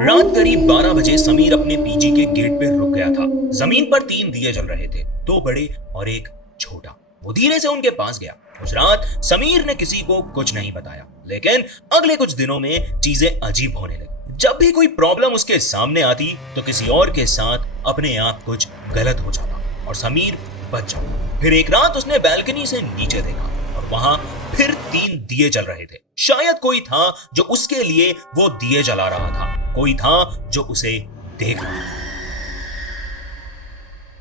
रात करीब 12 बजे समीर अपने पीजी के गेट पे रुक गया था। जमीन पर 3 दिए जल रहे थे, 2 बड़े और एक छोटा। वो धीरे से उनके पास गया। उस रात समीर ने किसी को कुछ नहीं बताया, लेकिन अगले कुछ दिनों में चीजें अजीब होने लगी। जब भी कोई प्रॉब्लम उसके सामने आती तो किसी और के साथ अपने आप कुछ गलत हो जाता और समीर बच जाता। फिर एक रात उसने बैल्कनी से नीचे देखा और वहां फिर 3 दिए जल रहे थे। शायद कोई था जो उसके लिए वो दिए जला रहा था, कोई था जो उसे देख रहा था।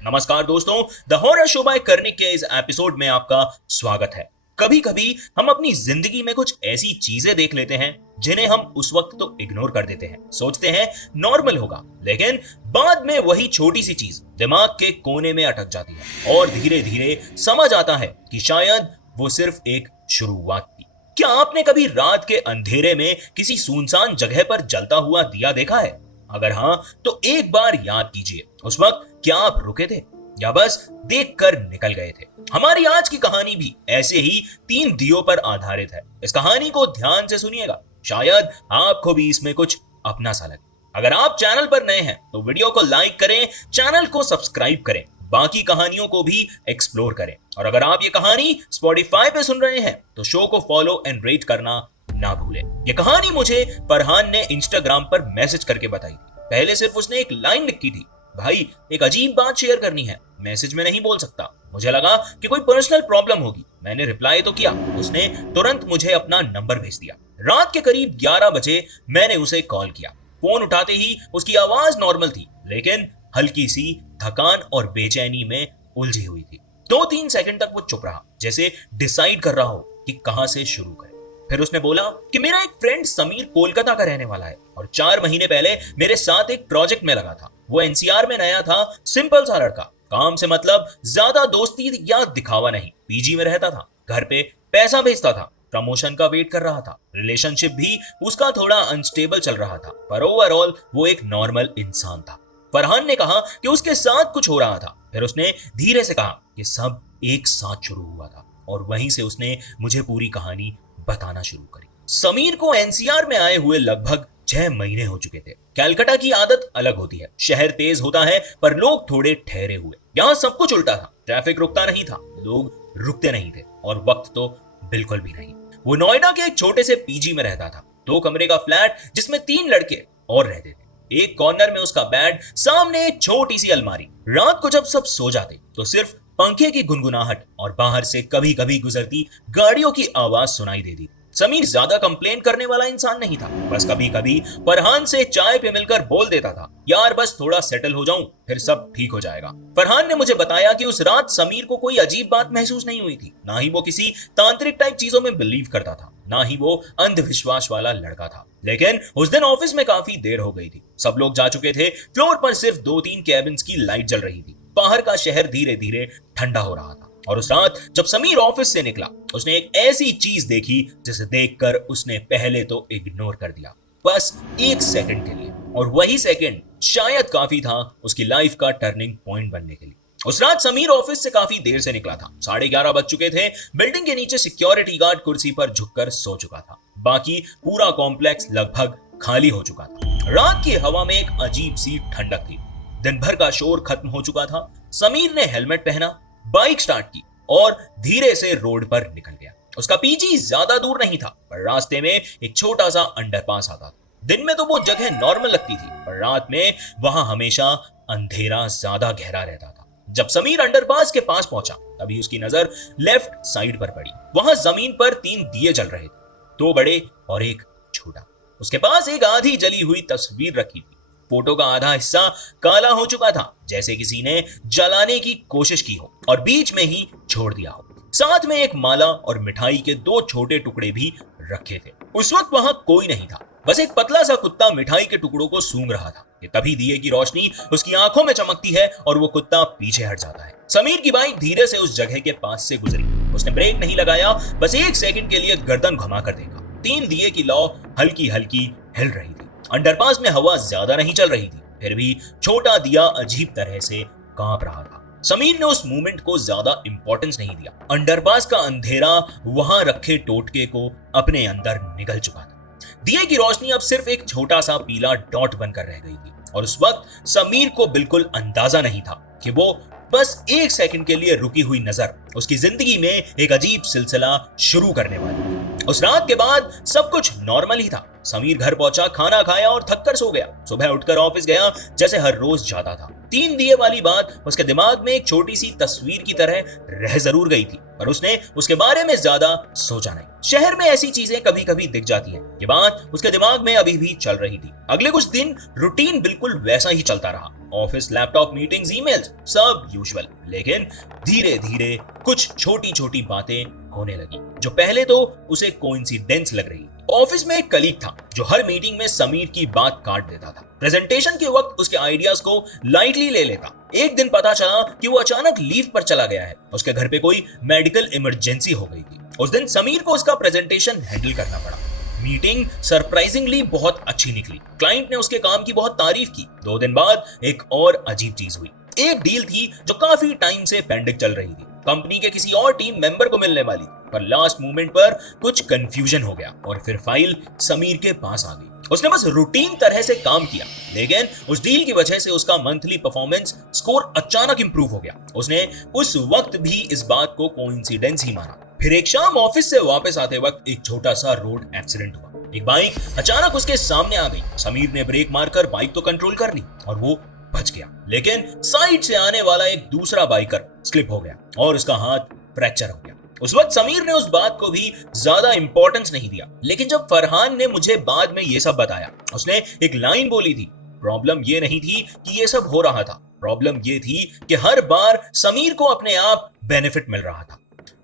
नमस्कार दोस्तों, द हॉरर शो बाय करने के इस एपिसोड में आपका स्वागत है। कभी कभी हम अपनी जिंदगी में कुछ ऐसी चीजें देख लेते हैं जिन्हें हम उस वक्त तो इग्नोर कर देते हैं, सोचते हैं नॉर्मल होगा, लेकिन बाद में वही छोटी सी चीज दिमाग के कोने में अटक जाती है और धीरे धीरे समझ आता है कि शायद वो सिर्फ एक शुरुआत थी। क्या आपने कभी रात के अंधेरे में किसी सुनसान जगह पर जलता हुआ दिया देखा है? अगर हाँ, तो एक बार याद कीजिए, उस वक्त क्या आप रुके थे या बस देखकर निकल गए थे? हमारी आज की कहानी भी ऐसे ही 3 दियों पर आधारित है। इस कहानी को ध्यान से सुनिएगा, शायद आपको भी इसमें कुछ अपना सा लगे। अगर आप चैनल पर नए हैं तो वीडियो को लाइक करें, चैनल को सब्सक्राइब करें, बाकी कहानियों को भी एक्सप्लोर करें। और अगर आप ये कहानी स्पॉटिफाई पे सुन रहे हैं तो शो को फॉलो एंड रेट करना ना भूलें। ये कहानी मुझे फरहान ने इंस्टाग्राम पर मैसेज करके बताई थी। पहले सिर्फ उसने एक लाइन लिखी थी, भाई एक अजीब बात शेयर करनी है, मैसेज में नहीं बोल सकता। मुझे लगा कि कोई पर्सनल प्रॉब्लम होगी। मैंने रिप्लाई तो किया, उसने तुरंत मुझे अपना नंबर भेज दिया। रात के करीब 11 बजे मैंने उसे कॉल किया। फोन उठाते ही उसकी आवाज नॉर्मल थी, लेकिन हल्की सी थकान और बेचैनी में उलझी हुई थी। 2-3 सेकंड तक वो चुप रहा, जैसे डिसाइड कर रहा हो कि कहां से शुरू करे। फिर उसने बोला कि मेरा एक फ्रेंड समीर कोलकाता का रहने वाला है और 4 महीने पहले मेरे साथ एक प्रोजेक्ट में लगा था। वो एनसीआर में नया था, सिंपल सा लड़का, काम से मतलब, ज्यादा दोस्ती या दिखावा नहीं। पीजी में रहता था, घर पे पैसा भेजता था, प्रमोशन का वेट कर रहा था। रिलेशनशिप भी उसका थोड़ा अनस्टेबल चल रहा था, पर ओवरऑल वो एक नॉर्मल इंसान था। फरहान ने कहा कि उसके साथ कुछ हो रहा था। फिर उसने धीरे से कहा कि सब एक साथ शुरू हुआ था और वहीं से उसने मुझे पूरी कहानी बताना शुरू करी। समीर को एनसीआर में आए हुए लगभग 6 महीने हो चुके थे। कलकत्ता की आदत अलग होती है, शहर तेज होता है पर लोग थोड़े ठहरे हुए। यहाँ सब कुछ उल्टा था, ट्रैफिक रुकता नहीं था, लोग रुकते नहीं थे और वक्त तो बिल्कुल भी नहीं। वो नोएडा के एक छोटे से पीजी में रहता था, 2 कमरे का फ्लैट जिसमें 3 लड़के और रहते थे। एक कॉर्नर में उसका बेड, सामने एक छोटी सी अलमारी। रात को जब सब सो जाते तो सिर्फ पंखे की गुनगुनाहट और बाहर से कभी कभी गुजरती गाड़ियों की आवाज सुनाई देती। समीर ज्यादा कंप्लेन करने वाला इंसान नहीं था, बस कभी कभी फरहान से चाय पे मिलकर बोल देता था, यार बस थोड़ा सेटल हो जाऊं फिर सब ठीक हो जाएगा। फरहान ने मुझे बताया कि उस रात समीर को कोई अजीब बात महसूस नहीं हुई थी, ना ही वो किसी तांत्रिक टाइप चीजों में बिलीव करता था, ना ही वो अंधविश्वास वाला लड़का था। लेकिन उस दिन ऑफिस में काफी देर हो गई थी, सब लोग जा चुके थे। फ्लोर पर सिर्फ 2-3 कैबिन्स की लाइट जल रही थी। बाहर का शहर धीरे धीरे ठंडा हो रहा था और उस रात जब समीर ऑफिस से निकला, उसने एक ऐसी चीज देखी जिसे देखकर उसने पहले तो इग्नोर कर दिया, बस 1 सेकंड के लिए। और वही सेकंड शायद काफी था उसकी लाइफ का टर्निंग पॉइंट बनने के लिए। उस रात समीर ऑफिस से काफी देर से निकला था, 11:30 बज चुके थे। बिल्डिंग के नीचे सिक्योरिटी गार्ड कुर्सी पर झुककर सो चुका था, बाकी पूरा कॉम्प्लेक्स लगभग खाली हो चुका था। रात की हवा में एक अजीब सी ठंडक थी, दिन भर का शोर खत्म हो चुका था। समीर ने हेलमेट पहना, बाइक स्टार्ट की और धीरे से रोड पर निकल गया। उसका पीजी ज्यादा दूर नहीं था, पर रास्ते में एक छोटा सा अंडरपास आता था। दिन में तो वो जगह नॉर्मल लगती थी, पर रात में वहां हमेशा अंधेरा ज्यादा गहरा रहता था। जब समीर अंडरपास के पास पहुंचा तभी उसकी नजर लेफ्ट साइड पर पड़ी। वहां जमीन पर 3 दिए जल रहे थे, 2 बड़े और एक छोटा। उसके पास एक आधी जली हुई तस्वीर रखी थी। फोटो का आधा हिस्सा काला हो चुका था, जैसे किसी ने जलाने की कोशिश की हो और बीच में ही छोड़ दिया हो। साथ में एक माला और मिठाई के 2 छोटे टुकड़े भी रखे थे। उस वक्त वहां कोई नहीं था, बस एक पतला सा कुत्ता मिठाई के टुकड़ों को सूंघ रहा था। ये तभी दिए की रोशनी उसकी आंखों में चमकती है और वो कुत्ता पीछे हट जाता है। समीर की बाइक धीरे से उस जगह के पास से गुजरी। उसने ब्रेक नहीं लगाया, बस 1 सेकंड के लिए गर्दन घुमाकर देखा। 3 दिए की लौ हल्की हल्की हिल रही थी। अंडरपास में हवा ज्यादा नहीं चल रही थी, फिर भी छोटा दिया अजीब तरह से कांप रहा था। समीर ने उस मूवमेंट को ज्यादा इंपॉर्टेंस नहीं दिया। अंडरपास का अंधेरा वहां रखे टोटके को अपने अंदर निगल चुका था। दिए की रोशनी अब सिर्फ एक छोटा सा पीला डॉट बनकर रह गई थी और उस वक्त समीर को बिल्कुल अंदाजा नहीं था कि वो बस एक सेकंड के लिए रुकी हुई नजर उसकी जिंदगी में एक अजीब सिलसिला शुरू करने वाली है। उस रात के बाद सब कुछ नॉर्मल ही था। समीर घर पहुंचा, खाना खाया और थक कर सो गया। सुबह उठकर ऑफिस गया जैसे हर रोज जाता था। 3 दिए वाली बात उसके दिमाग में एक छोटी सी तस्वीर की तरह रह जरूर गई थी, पर उसने उसके बारे में ज्यादा सोचा नहीं। शहर में ऐसी चीजें कभी कभी दिख जाती हैं, ये बात उसके दिमाग में अभी भी चल रही थी। अगले कुछ दिन रूटीन बिल्कुल वैसा ही चलता रहा। ऑफिस, लैपटॉप, मीटिंग्स, ईमेल्स, सब यूजुअल। लेकिन धीरे धीरे कुछ छोटी छोटी बातें होने लगी जो पहले तो उसे कोइंसिडेंस लग रही। ऑफिस में एक कलीग था जो हर मीटिंग में समीर की बात काट देता था। प्रेजेंटेशन के वक्त उसके आइडियाज को लाइटली ले लेता। एक दिन पता चला कि वो अचानक लीव पर चला गया है। उसके घर पे कोई मेडिकल इमरजेंसी हो गई थी। उस दिन समीर को उसका प्रेजेंटेशन हैंडल करना पड़ा। मीटिंग सरप्राइजिंगली बहुत अच्छी निकली। क्लाइंट ने उसके काम की बहुत तारीफ की। 2 दिन बाद एक और अजीब चीज हुई। एक डील थी जो काफी टाइम से पेंडिंग चल रही थी। कंपनी के किसी और टीम मेंबर को मिलने वाली थी, पर लास्ट मोमेंट पर कुछ कंफ्यूजन हो गया और फिर फाइल समीर के पास आ गई। उसने बस रूटीन तरह से काम किया, लेकिन उस डील की वजह से उसका मंथली परफॉर्मेंस स्कोर अचानक इंप्रूव हो गया। उसने उस वक्त भी इस बात को कोइंसिडेंस ही माना। फिर एक शाम ऑफिस से वापस आते वक्त एक छोटा सा रोड एक्सीडेंट हुआ। एक बाइक अचानक उसके सामने आ गई। समीर ने ब्रेक मारकर बाइक तो कंट्रोल कर ली और वो बच गया, लेकिन साइड से आने वाला एक दूसरा बाइकर स्लिप हो गया और उसका हाथ फ्रैक्चर हो गया। उस वक्त समीर ने उस बात को भी ज्यादा इंपॉर्टेंस नहीं दिया, लेकिन जब फरहान ने मुझे बाद में ये सब बताया, उसने एक लाइन बोली थी, प्रॉब्लम ये नहीं थी कि ये सब हो रहा था, प्रॉब्लम ये थी कि हर बार समीर को अपने आप बेनिफिट मिल रहा था।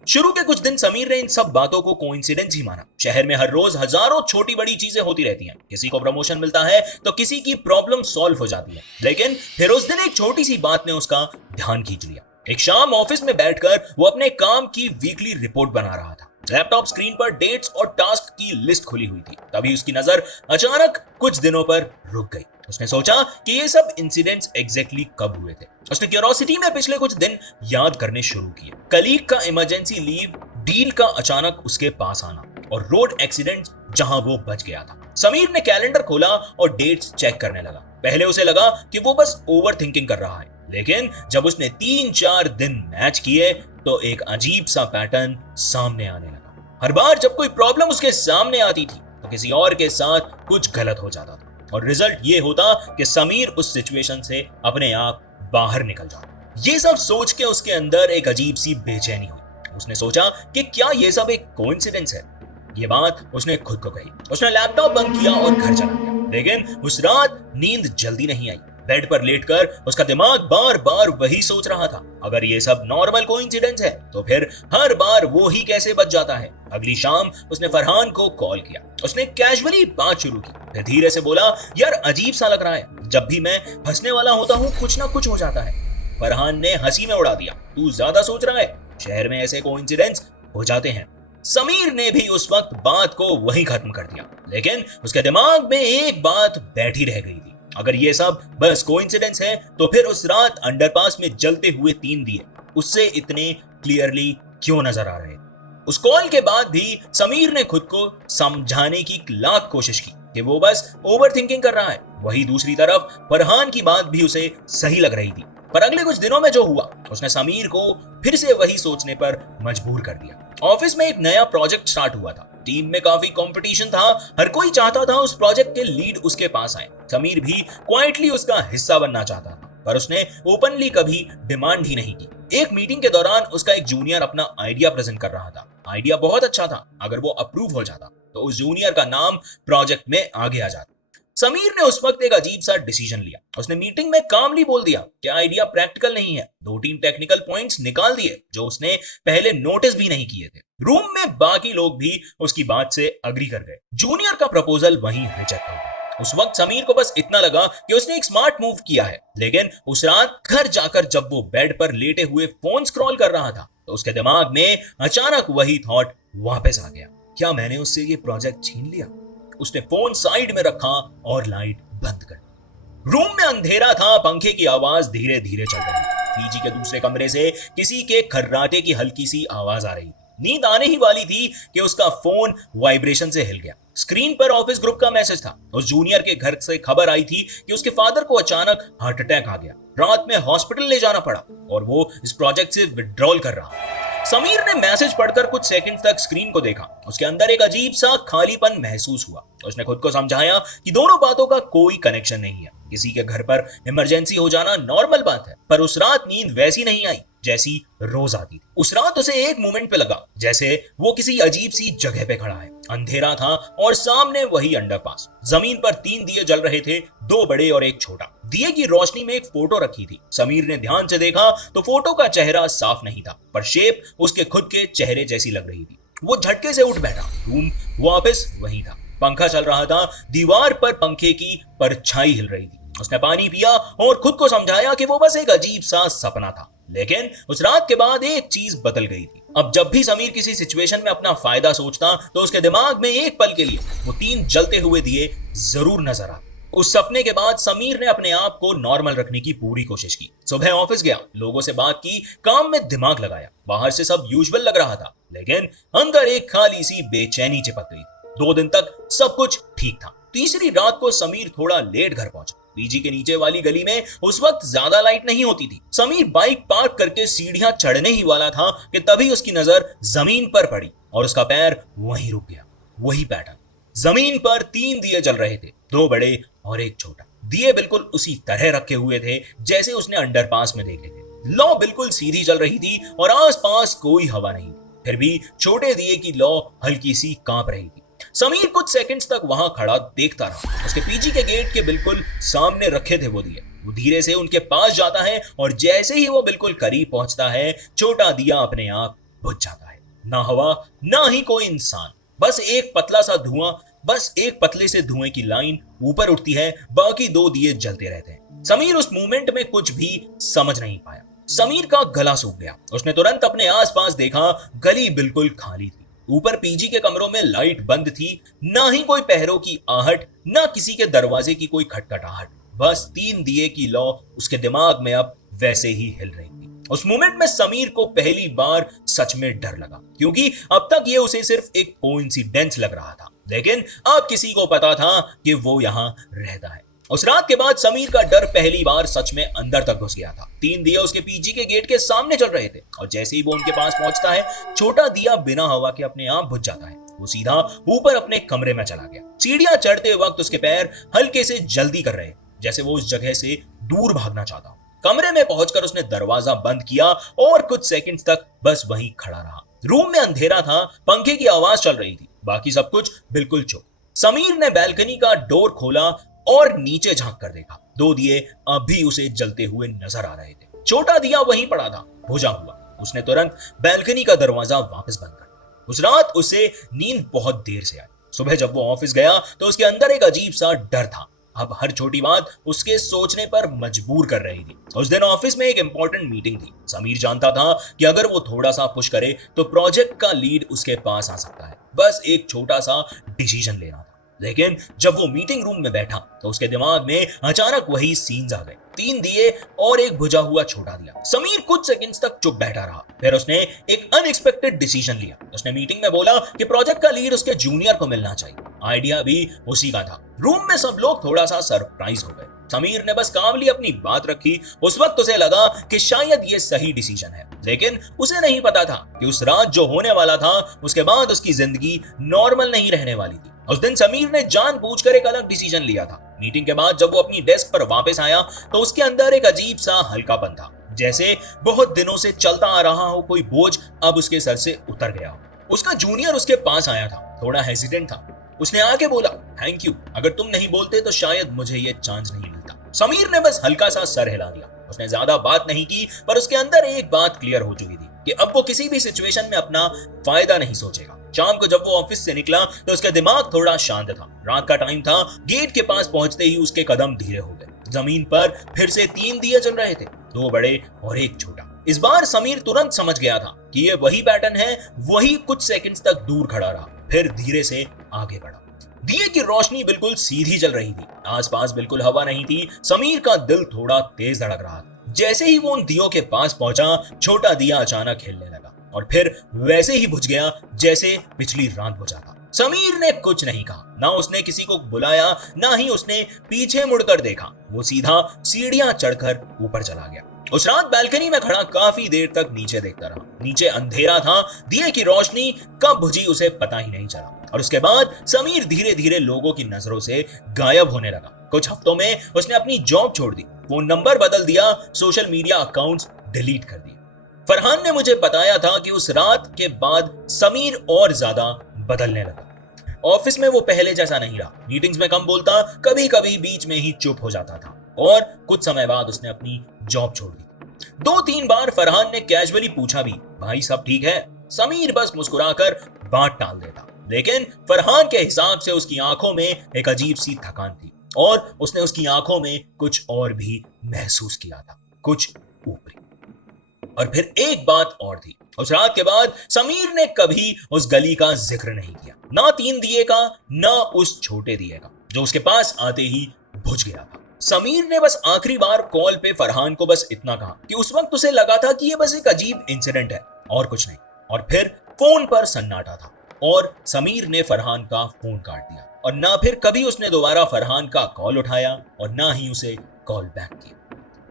शुरू के कुछ दिन समीर ने इन सब बातों को कोइंसिडेंस ही माना। शहर में हर रोज हजारों छोटी बड़ी चीजें होती रहती हैं। किसी को प्रमोशन मिलता है तो किसी की प्रॉब्लम सॉल्व हो जाती है। लेकिन फिर उस दिन एक छोटी सी बात ने उसका ध्यान खींच लिया। एक शाम ऑफिस में बैठकर वो अपने काम की वीकली रिपोर्ट बना रहा था। लैपटॉप स्क्रीन पर डेट्स और टास्क की लिस्ट खुली हुई थी। तभी उसकी नजर अचानक कुछ दिनों पर रुक गई। उसने सोचा कि ये सब इंसिडेंट्स एग्जैक्टली कब हुए थे। उसने क्यूरियोसिटी में पिछले कुछ दिन याद करने शुरू किए। कलीग का इमरजेंसी लीव, डील का अचानक उसके पास आना और रोड एक्सीडेंट जहां वो बच गया था। समीर ने कैलेंडर खोला और डेट्स चेक करने लगा। पहले उसे लगा कि वो बस ओवर थिंकिंग कर रहा है, लेकिन जब उसने 3-4 दिन मैच किए तो एक अजीब सा पैटर्न सामने आने लगा। हर बार जब कोई प्रॉब्लम उसके सामने आती थी तो किसी और के साथ कुछ गलत हो जाता था और रिजल्ट ये होता कि समीर उस सिचुएशन से अपने आप बाहर निकल जाता। ये सब सोच के उसके अंदर एक अजीब सी बेचैनी हुई। उसने सोचा कि क्या ये सब एक कोइंसिडेंस है। ये बात उसने खुद को कही। उसने लैपटॉप बंद किया और घर चला गया, लेकिन उस रात नींद जल्दी नहीं आई। बेड पर लेटकर उसका दिमाग बार बार वही सोच रहा था, अगर ये सब नॉर्मल कोइंसिडेंस है तो फिर हर बार वो ही कैसे बच जाता है। अगली शाम उसने फरहान को कॉल किया। उसने कैजुअली बात शुरू की, फिर धीरे से बोला, यार अजीब सा लग रहा है, जब भी मैं फंसने वाला होता हूँ कुछ ना कुछ हो जाता है। फरहान ने हंसी में उड़ा दिया, तू ज्यादा सोच रहा है, शहर में ऐसे कोइंसिडेंस हो जाते हैं। समीर ने भी उस वक्त बात को वही खत्म कर दिया, लेकिन उसके दिमाग में एक बात बैठी रह गई थी, अगर ये सब बस कोइंसिडेंस है तो फिर उस रात अंडरपास में जलते हुए 3 दिए उससे इतने क्लियरली क्यों नजर आ रहे। उस कॉल के बाद भी समीर ने खुद को समझाने की लाख कोशिश की कि वो बस ओवर थिंकिंग कर रहा है। वही दूसरी तरफ फरहान की बात भी उसे सही लग रही थी, पर अगले कुछ दिनों में जो हुआ उसने समीर को फिर से वही सोचने पर मजबूर कर दिया। ऑफिस में एक नया प्रोजेक्ट स्टार्ट हुआ था। टीम में काफी कंपटीशन था, हर कोई चाहता था उस प्रोजेक्ट के लीड उसके पास आए। समीर भी क्वाइटली उसका हिस्सा बनना चाहता था, पर उसने ओपनली कभी डिमांड ही नहीं की। एक मीटिंग के दौरान उसका एक जूनियर अपना आइडिया प्रेजेंट कर रहा था। आइडिया बहुत अच्छा था, अगर वो अप्रूव हो जाता तो उस जूनियर का नाम प्रोजेक्ट में आगे आ जाता। समीर ने उस वक्त एक अजीब सा डिसीजन लिया। उसने मीटिंग में कामली बोल दिया कि आइडिया प्रैक्टिकल नहीं है। 2-3 टेक्निकल पॉइंट्स निकाल दिए जो उसने पहले नोटिस भी नहीं किए थे। रूम में बाकी लोग भी उसकी बात से अग्री कर गए। जूनियर का प्रपोजल वहीं रिजेक्ट हो गया। उस वक्त समीर को बस इतना लगा कि उसने एक स्मार्ट मूव किया है, लेकिन उस रात घर जाकर जब वो बेड पर लेटे हुए फोन स्क्रॉल कर रहा था तो उसके दिमाग में अचानक वही थॉट वापस आ गया, क्या मैंने उससे ये प्रोजेक्ट छीन लिया। उसने फोन साइड में रखा और लाइट बंद कर दी। रूम में अंधेरा था, पंखे की आवाज धीरे धीरे चल रही थी। पीजी के दूसरे कमरे से किसी के खर्राटे की हल्की सी आवाज आ रही थी। नींद आने ही वाली थी कि उसका फोन वाइब्रेशन से हिल गया। स्क्रीन पर ऑफिस ग्रुप का मैसेज था। उस जूनियर के घर से खबर आई थी कि उसके फादर को अचानक हार्ट अटैक आ गया, रात में हॉस्पिटल ले जाना पड़ा और वो इस प्रोजेक्ट से विड्रॉल कर रहा। समीर ने मैसेज पढ़कर कुछ सेकंड तक स्क्रीन को देखा। उसके अंदर एक अजीब सा खालीपन महसूस हुआ। उसने खुद को समझाया कि दोनों बातों का कोई कनेक्शन नहीं है। किसी के घर पर इमरजेंसी हो जाना नॉर्मल बात है, पर उस रात नींद वैसी नहीं आई जैसी रोज आती थी। उस रात उसे एक मोमेंट पे लगा जैसे वो किसी अजीब सी जगह पे खड़ा है। अंधेरा था और सामने वही अंडरपास। जमीन पर 3 दिए जल रहे थे, 2 बड़े और एक छोटा। दिए की रोशनी में एक फोटो रखी थी। समीर ने ध्यान से देखा तो फोटो का चेहरा साफ नहीं था, पर शेप उसके खुद के चेहरे जैसी लग रही थी। वो झटके से उठ बैठा। रूम वापस वही था। पंखा चल रहा था, दीवार पर पंखे की परछाई हिल रही थी। उसने पानी पिया और खुद को समझाया कि वो बस एक अजीब सा सपना था। लेकिन उस रात के बाद एक चीज बदल गई थी। अब जब भी समीर किसी सिचुएशन में अपना फायदा सोचता तो उसके दिमाग में एक पल के लिए वो 3 जलते हुए दिए जरूर नजर आते। उस सपने के बाद समीर ने अपने आप को नॉर्मल रखने की पूरी कोशिश की। सुबह ऑफिस गया, लोगों से बात की, काम में दिमाग लगाया। बाहर से सब यूजुअल लग रहा था, लेकिन अंदर एक खाली सी बेचैनी चिपक गई। 2 दिन तक सब कुछ ठीक था। तीसरी रात को समीर थोड़ा लेट घर पहुंचा। पीजी के नीचे वाली गली में उस वक्त ज्यादा लाइट नहीं होती थी। समीर बाइक पार्क करके सीढ़ियां चढ़ने ही वाला था कि तभी उसकी नजर जमीन पर पड़ी और उसका पैर वहीं रुक गया। वही पैटर्न। जमीन पर 3 दिए जल रहे थे, 2 बड़े और एक छोटा। दिए बिल्कुल उसी तरह रखे हुए थे जैसे उसने अंडरपास में देखे थे। लौ बिल्कुल सीधी जल रही थी और आसपास कोई हवा नहीं। फिर भी छोटे दिए की लौ हल्की सी कांप रही थी। समीर कुछ सेकंड्स तक वहां खड़ा देखता रहा। उसके पीजी के गेट के बिल्कुल सामने रखे थे वो दिए। वो धीरे से उनके पास जाता है और जैसे ही वो बिल्कुल करीब पहुंचता है, छोटा दिया अपने आप बुझ जाता है। ना हवा, ना ही कोई इंसान, बस एक पतला सा धुआं। बस एक पतले से धुएं की लाइन ऊपर उठती है, बाकी 2 दिए जलते रहते हैं। समीर उस मोमेंट में कुछ भी समझ नहीं पाया। समीर का गला सूख गया। उसने तुरंत अपने आसपास देखा, गली बिल्कुल खाली थी। ऊपर पीजी के कमरों में लाइट बंद थी, ना ही कोई पहरों की आहट, ना किसी के दरवाजे की कोई खटखटाहट। बस 3 दिए की लौ उसके दिमाग में अब वैसे ही हिल रही थी। उस मोमेंट में समीर को पहली बार सच में डर लगा, क्योंकि अब तक ये उसे सिर्फ एक कोइंसिडेंस लग रहा था, लेकिन अब किसी को पता था कि वो यहां रहता है। उस रात के बाद समीर का डर पहली बार सच में अंदर तक घुस गया था। 3 दिया उसके पीजी के गेट के सामने चल रहे थे और जैसे ही वो उनके पास पहुंचता है, छोटा दिया बिना हवा के अपने आप बुझ जाता है। वो सीधा ऊपर अपने कमरे में चला गया। सीढ़ियां चढ़ते वक्त उसके पैर हल्के से जल्दी कर रहे, जैसे वो उस जगह से दूर भागना चाहता हो। कमरे में पहुंचकर उसने दरवाजा बंद किया और कुछ सेकंड्स तक बस वहीं खड़ा रहा। रूम में अंधेरा था, पंखे की आवाज चल रही थी, बाकी सब कुछ बिल्कुल चुप। समीर ने बैल्कनी का डोर खोला और नीचे झांक कर देखा। 2 दिए अभी उसे जलते हुए नजर आ रहे थे। छोटा दिया वहीं पड़ा था, बुझा हुआ। उसने तुरंत बैल्कनी का दरवाजा वापस बंद कर दिया। उस रात उसे नींद बहुत देर से आई। सुबह जब वो ऑफिस गया तो उसके अंदर एक अजीब सा डर था। अब हर छोटी बात उसके सोचने पर मजबूर कर रही थी। उस दिन ऑफिस में एक इंपॉर्टेंट मीटिंग थी। समीर जानता था कि अगर वो थोड़ा सा पुश करे तो प्रोजेक्ट का लीड उसके पास आ सकता है। बस एक छोटा सा डिसीजन लेना था। लेकिन जब वो मीटिंग रूम में बैठा तो उसके दिमाग में अचानक वही सीन्स आ गए। 3 दिए और एक बुझा हुआ छोटा दिया। समीर कुछ सेकंड्स तक चुप बैठा रहा। फिर उसने एक अनएक्सपेक्टेड डिसीजन लिया। उसने मीटिंग में बोला कि प्रोजेक्ट का लीड उसके जूनियर को मिलना चाहिए। आइडिया भी उसी का था। रूम में सब लोग थोड़ा सा सरप्राइज हो गए। समीर ने बस कामली अपनी बात रखी। उस वक्त उसे लगा कि शायद ये सही डिसीजन है, लेकिन उसे नहीं पता था कि उस रात जो होने वाला था उसके बाद उसकी जिंदगी नॉर्मल नहीं रहने वाली थी। उस दिन समीर ने जानबूझकर एक अलग डिसीजन लिया था। मीटिंग के बाद जब वो अपनी डेस्क पर वापस आया तो उसके अंदर एक अजीब सा हल्कापन था, जैसे बहुत दिनों से चलता आ रहा हो कोई बोझ अब उसके सर से उतर गया हो। उसका जूनियर उसके पास आया था, थोड़ा हेजिटेंट था। उसने आके बोला, थैंक यू, अगर तुम नहीं बोलते तो शायद मुझे ये चांस नहीं मिलता। समीर ने बस हल्का सा सर हिला दिया। उसने ज्यादा बात नहीं की, पर उसके अंदर एक बात क्लियर हो चुकी थी कि अब वो किसी भी सिचुएशन में अपना फायदा नहीं सोचेगा। शाम को जब वो ऑफिस से निकला तो उसका दिमाग थोड़ा शांत था। रात का टाइम था। गेट के पास पहुंचते ही उसके कदम धीरे हो गए। जमीन पर फिर से 3 दिए जल रहे थे, 2 बड़े और एक छोटा। इस बार समीर तुरंत समझ गया था कि ये वही पैटर्न है। वही कुछ सेकंड्स तक दूर खड़ा रहा, फिर धीरे से आगे बढ़ा। दिए की रोशनी बिल्कुल सीधी जल रही थी। आसपास बिल्कुल हवा नहीं थी। समीर का दिल थोड़ा तेज धड़क रहा था। जैसे ही वो उन दियों के पास पहुंचा, छोटा दिया अचानक हिलने लगा और फिर वैसे ही बुझ गया जैसे पिछली रात बुझा था। समीर ने कुछ नहीं कहा, ना उसने किसी को बुलाया, ना ही उसने पीछे मुड़कर देखा। वो सीधा सीढ़ियां चढ़कर ऊपर चला गया। उस रात बालकनी में खड़ा काफी देर तक नीचे देखता रहा। नीचे अंधेरा था, दिए की रोशनी कब बुझी उसे पता ही नहीं चला। और उसके बाद समीर धीरे धीरे लोगों की नजरों से गायब होने लगा। कुछ हफ्तों में उसने अपनी जॉब छोड़ दी, फोन नंबर बदल दिया, सोशल मीडिया अकाउंट्स डिलीट कर दिए। फरहान ने मुझे बताया था कि उस रात के बाद समीर और ज्यादा बदलने लगा। ऑफिस में वो पहले जैसा नहीं रहा, मीटिंग्स में कम बोलता, कभी कभी बीच में ही चुप हो जाता था और कुछ समय बाद उसने अपनी जॉब छोड़ दी। 2-3 बार फरहान ने कैजुअली पूछा भी, भाई सब ठीक है? समीर बस मुस्कुराकर बात टाल देता। लेकिन फरहान के हिसाब से उसकी आंखों में एक अजीब सी थकान थी और उसने उसकी आंखों में कुछ और भी महसूस किया था, कुछ ऊपरी। और फिर एक बात और थी, उस रात के बाद समीर ने कभी उस गली का जिक्र नहीं किया, ना 3 दिए का, ना उस छोटे दिए का जो उसके पास आते ही बुझ गया था। समीर ने बस आखिरी बार कॉल पे फरहान को बस इतना कहा कि उस वक्त उसे लगा था कि ये बस एक अजीब इंसिडेंट है और कुछ नहीं। और फिर फोन पर सन्नाटा था और समीर ने फरहान का फोन काट दिया और ना फिर कभी उसने दोबारा फरहान का कॉल उठाया और ना ही उसे कॉल बैक किया।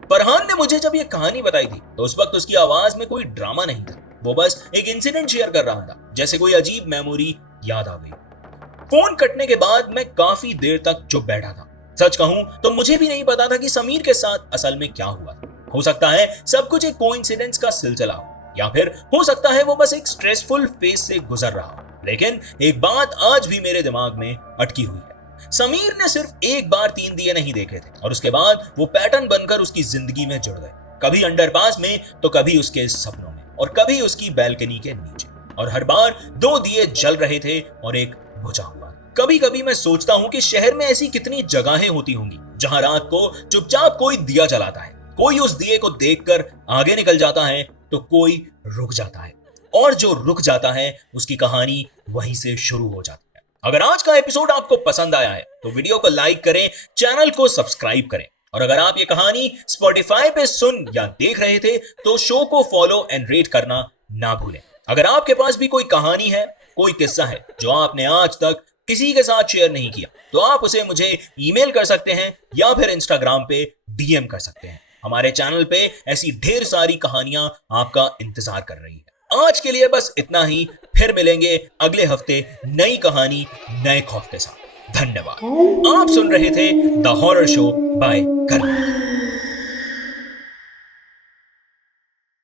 फरहान ने मुझे जब ये कहानी बताई थी तो उस वक्त उसकी आवाज में कोई ड्रामा नहीं था, वो बस एक इंसिडेंट शेयर कर रहा था, जैसे कोई अजीब मेमोरी याद आ गई। फोन कटने के बाद मैं काफी देर तक चुप बैठा था। सच कहूं तो मुझे भी नहीं पता था कि समीर के साथ असल में क्या हुआ था। हो सकता है सब कुछ एक कोइंसिडेंस का सिलसिला हो, या फिर हो सकता है वो बस एक स्ट्रेसफुल फेज से गुजर रहा हो। लेकिन एक बात आज भी मेरे दिमाग में अटकी हुई है, समीर ने सिर्फ एक बार 3 दिए नहीं देखे थे और उसके बाद वो पैटर्न बनकर उसकी जिंदगी में जुड़ गए। कभी अंडरपास में तो कभी उसके सपनों में और कभी उसकी बैल्कनी के नीचे, और हर बार 2 दिए जल रहे थे और एक बुझा हुआ। कभी कभी मैं सोचता हूँ कि शहर में ऐसी कितनी जगहें होती होंगी जहां रात को चुपचाप कोई दिया जलाता है, कोई उस दिए को देखकर आगे निकल जाता है तो कोई रुक जाता है, और जो रुक जाता है उसकी कहानी वहीं से शुरू हो जाती है। अगर आज का एपिसोड आपको पसंद आया है तो वीडियो को लाइक करें, चैनल को सब्सक्राइब करें, और अगर आप ये कहानी स्पॉटिफाई पे सुन या देख रहे थे तो शो को फॉलो एंड रेट करना ना भूलें। अगर आपके पास भी कोई कहानी है, कोई किस्सा है जो आपने आज तक किसी के साथ शेयर नहीं किया, तो आप उसे मुझे ईमेल कर सकते हैं या फिर इंस्टाग्राम पे डीएम कर सकते हैं। हमारे चैनल पे ऐसी ढेर सारी कहानियां आपका इंतजार कर रही है। आज के लिए बस इतना ही, फिर मिलेंगे अगले हफ्ते नई कहानी नए खौफ के साथ। धन्यवाद। आप सुन रहे थे the horror show by Karan.